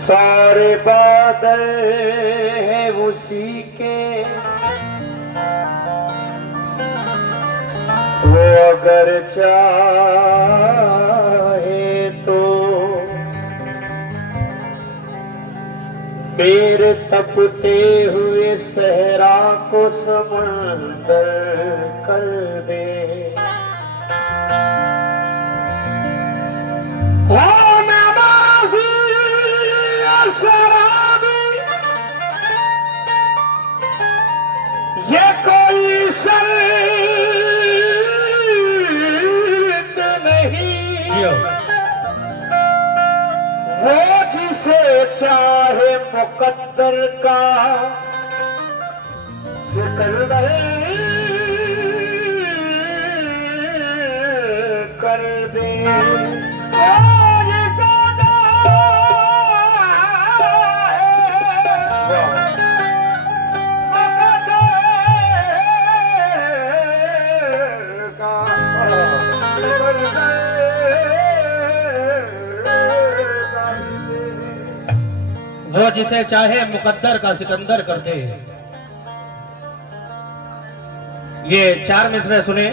सारे बादल है उसी के, वो अगर चाहे तो मेरे तपते हुए सहरा को समंदर कर दे। शराबी ये कोई शर्त नहीं, वो जिसे चाहे मुकद्दर का सिकंदर कर दे। वो जिसे चाहे मुकद्दर का सिकंदर कर दे। ये 4 मिसरे सुने।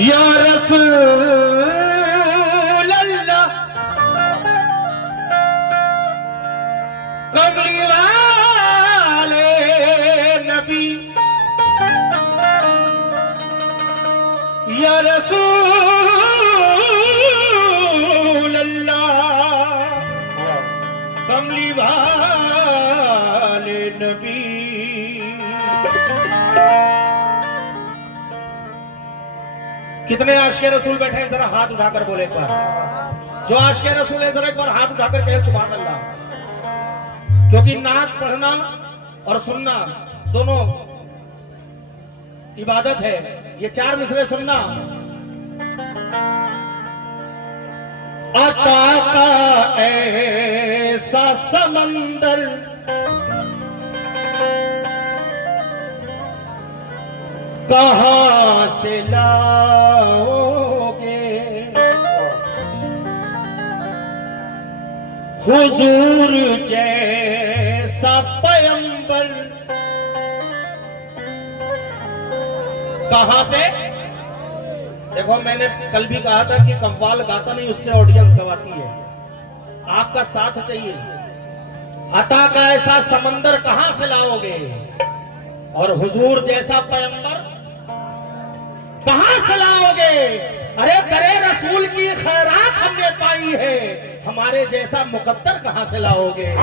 या रसूल अल्लाह कमली वाले नबी, या रसूल अल्लाह कमली वाले नबी। कितने आशिक़े रसूल बैठे हैं, जरा हाथ उठाकर बोले एक बार। जो आशिक़े रसूल है जरा एक बार हाथ उठाकर कहे सुभान अल्लाह। क्योंकि नात पढ़ना और सुनना दोनों इबादत है। ये 4 मिसरे सुनना। अता का ऐसा समंदर कहां से लाओगे, हुजूर जैसा पैगंबर कहां से। देखो मैंने कल भी कहा था कि कव्वाल गाता नहीं, उससे ऑडियंस गवाती है। आपका साथ चाहिए। अता का ऐसा समंदर कहां से लाओगे और हुजूर जैसा पैगंबर कहां से लाओगे। अरे दरे रसूल की खैरात हमने पाई है, हमारे जैसा मुकद्दर कहां से लाओगे।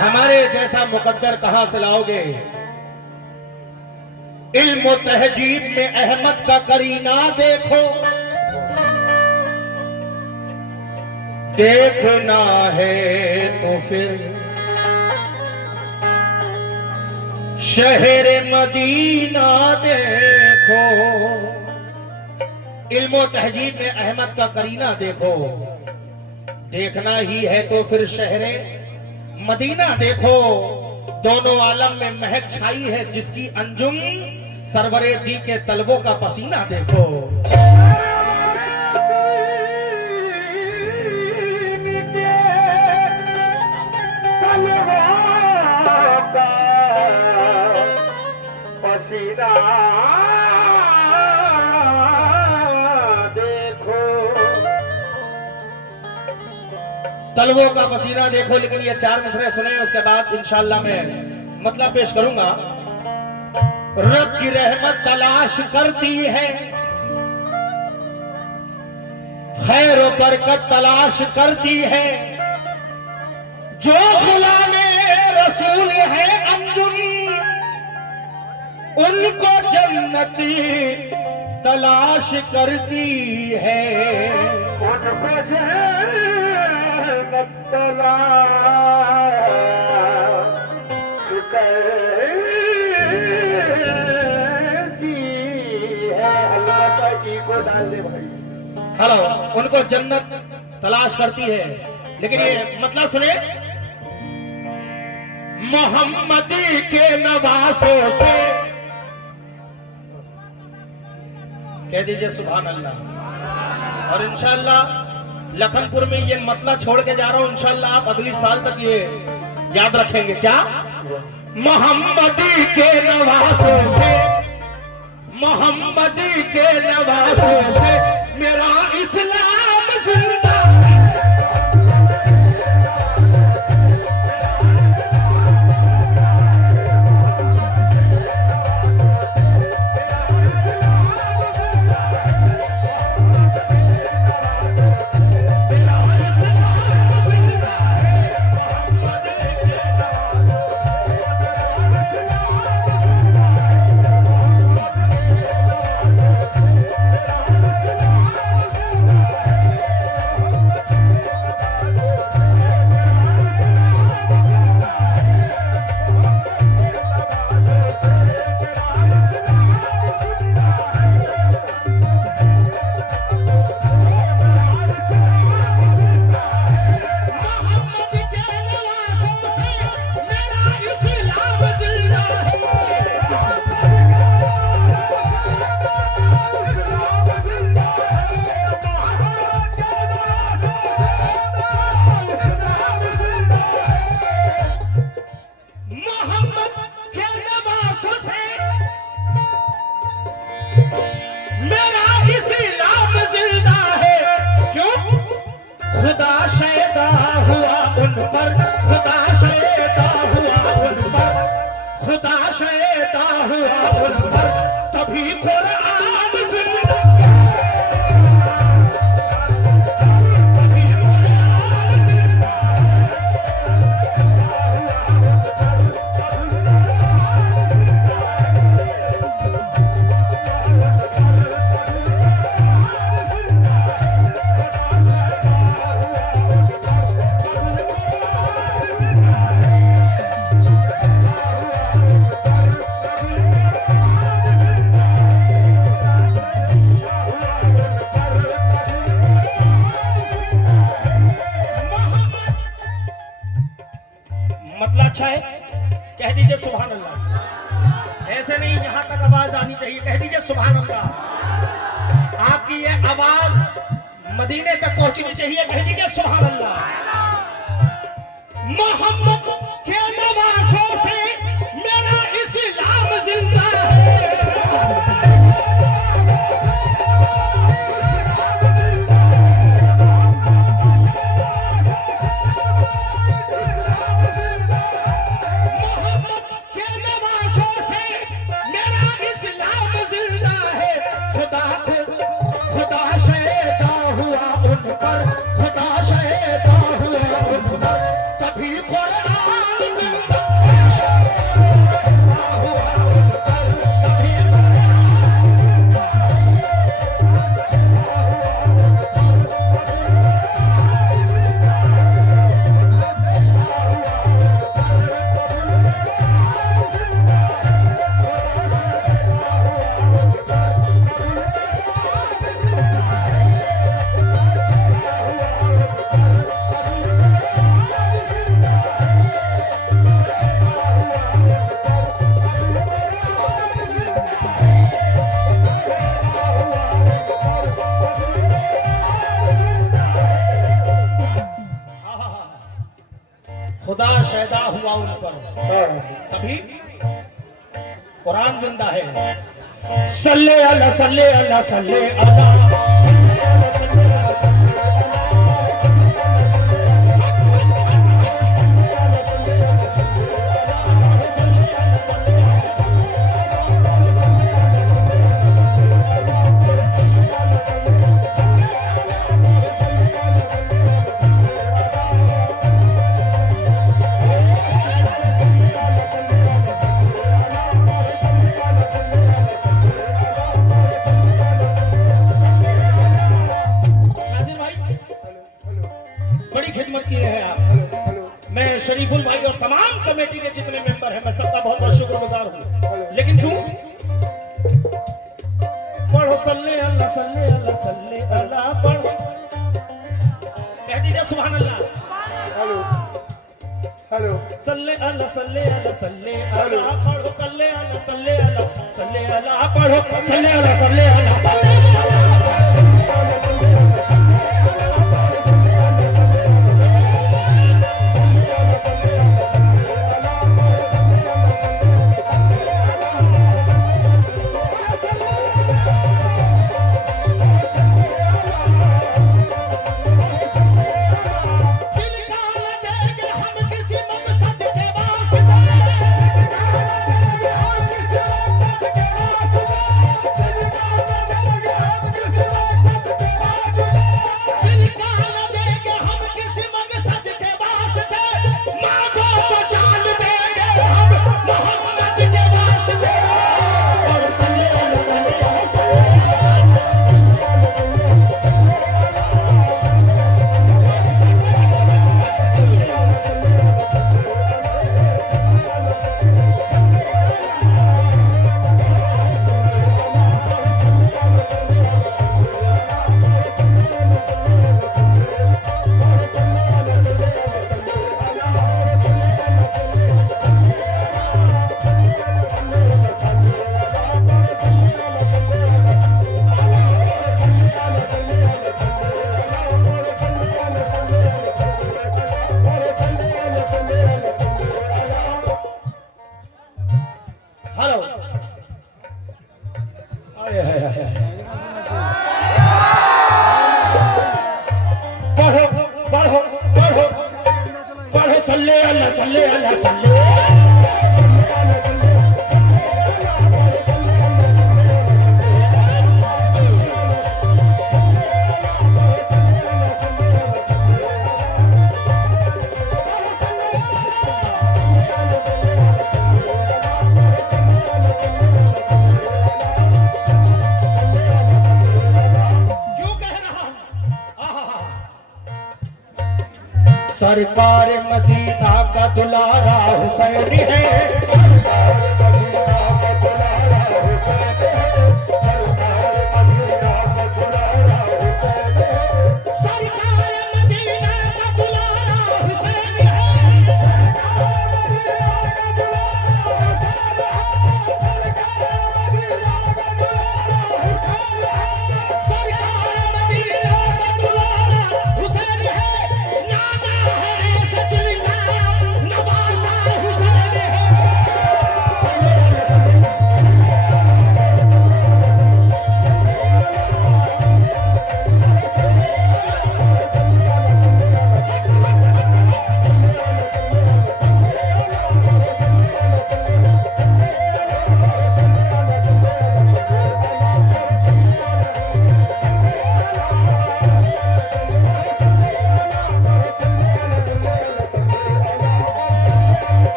हमारे जैसा मुकद्दर कहां से लाओगे। इल्म तहजीब में अहमद का करीना देखो, देखना है तो फिर शहर मदीना देखो। इल्म तहजीब में अहमद का करीना देखो, देखना ही है तो फिर शहर मदीना देखो। दोनों आलम में महक छाई है जिसकी अंजुम, सरवरे दी के तलबों का पसीना देखो। पसीना देखो, तलवों का पसीना देखो। लेकिन ये 4 मिसरे सुने, उसके बाद इंशाअल्लाह मैं मतलब पेश करूंगा। रब की रहमत तलाश करती है, खैर और बरकत तलाश करती है, जो गुलामे रसूल है अंजुम, उनको जन्नती तलाश करती है। उनको जन्नत तलाश करती है। अल्लाह पानी को डाल दे भाई। हेलो, उनको जन्नत तलाश करती है, लेकिन ये मतलब सुने, मोहम्मदी के नवासों से, कह दीजिए सुभान अल्लाह। और इंशाअल्लाह लखनपुर में ये मतलब छोड़ के जा रहा हूं, इंशाअल्लाह आप अगली साल तक ये याद रखेंगे। क्या? मोहम्मदी के नवासों से, मोहम्मदी के नवासों से मेरा इस्लाम जिंदा। मतलब अच्छा है, कह दीजिए सुभान अल्लाह। ऐसे नहीं, यहां तक आवाज आनी चाहिए, कह दीजिए सुभान अल्लाह। आपकी ये आवाज मदीने तक पहुंचनी चाहिए, कह दीजिए सुभान अल्लाह। मोहम्मद के नवासों से मेरा इस्लाम जिंदा है। खुदा शैदा हुआ उन पर, तभी कुरान जिंदा है। सल्ले अला सल्ले अला सल्ले अला। शरीफुल भाई और तमाम कमेटी के जितने मेंबर हैं, मैं सबका बहुत बहुत शुक्रगुजार हूं। लेकिन तुम पढ़ो सल्ले सल्ले अल्लाह सल्ले अल्लाह सल्ले अल्लाह पढ़ो, कह दीजिए सुभान अल्लाह। हेलो हेलो सल्ले अल्लाह सल्ले अल्लाह सल्ले अल्लाह पढ़ो, सल्ले अल्लाह सल्ले अल्लाह सल्ले अल्लाह पढ़ो, सल्ले अल्लाह सल्ले अल्लाह सरकार मदीना का दुलारा हुसैन है, सरकार मदीना का दुलारा हुसैन है, सरकार मदीना का दुलारा हुसैन है, सरकार मदीना का दुलारा हुसैन है, सरकार मदीना का दुलारा हुसैन है, सरकार मदीना का दुलारा हुसैन है,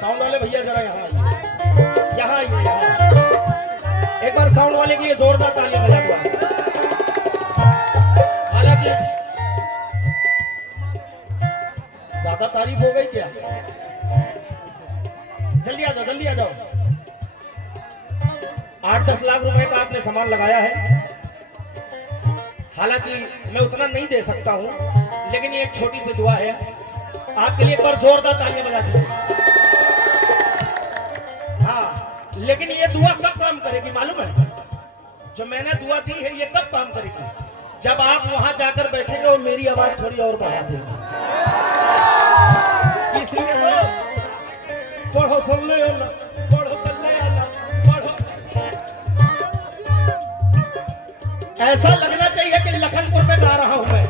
साउंड वाले भैया जरा यहाँ आइए, एक बार साउंड वाले के लिए जोरदार तालियां बजा दो। हालांकि ज्यादा तारीफ हो गई क्या? जल्दी आ जाओ, जल्दी आ जाओ। 8-10 लाख रुपए का आपने सामान लगाया है। हालांकि मैं उतना नहीं दे सकता हूं, लेकिन ये एक छोटी सी दुआ है आपके लिए। एक बार जोरदार तालियां बजा दीजिए। हाँ, लेकिन ये दुआ कब काम करेगी मालूम है? जो मैंने दुआ दी है ये कब काम करेगी? जब आप वहां जाकर बैठेंगे और मेरी आवाज थोड़ी और बढ़ा देगी। इसलिए पढ़ो सल्ले अल्लाह, पढ़ो सल्ले अल्लाह, पढ़ो। ऐसा लगना चाहिए कि लखनपुर में गा रहा हूं मैं।